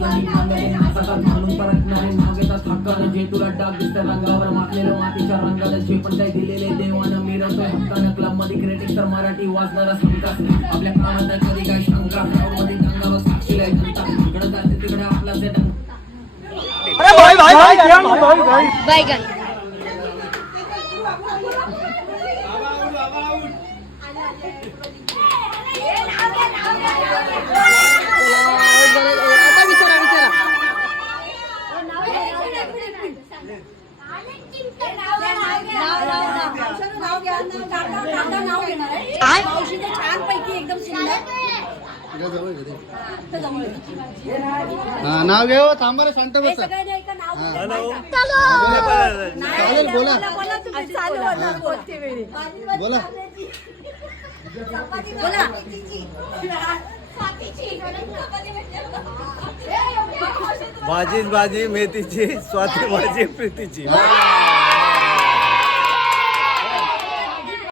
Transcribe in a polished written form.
म्हणून परत नाही नाव घेतात हक्कानं जे तुला डाग दिसतं रंगावर मातलेलं मातीच्या रंगाला जे पण काही दिलेले देवानं मिरवतोय हक्कानं क्लब मध्ये क्रिएटिव्ह तर मराठी वाचणारा संकास आपल्या कामात कधी काय शंका क्राऊड मध्ये दंगावर साक्षीला जनता इकडं जाते तिकडे आपला सेट बैगन छान पैकी एकदम सुंदर नाव घेऊ थांबा रे शांत बसा चालेल बोला बोला भाजीच भाजी मेथीची स्वाती भाजी प्रीतीची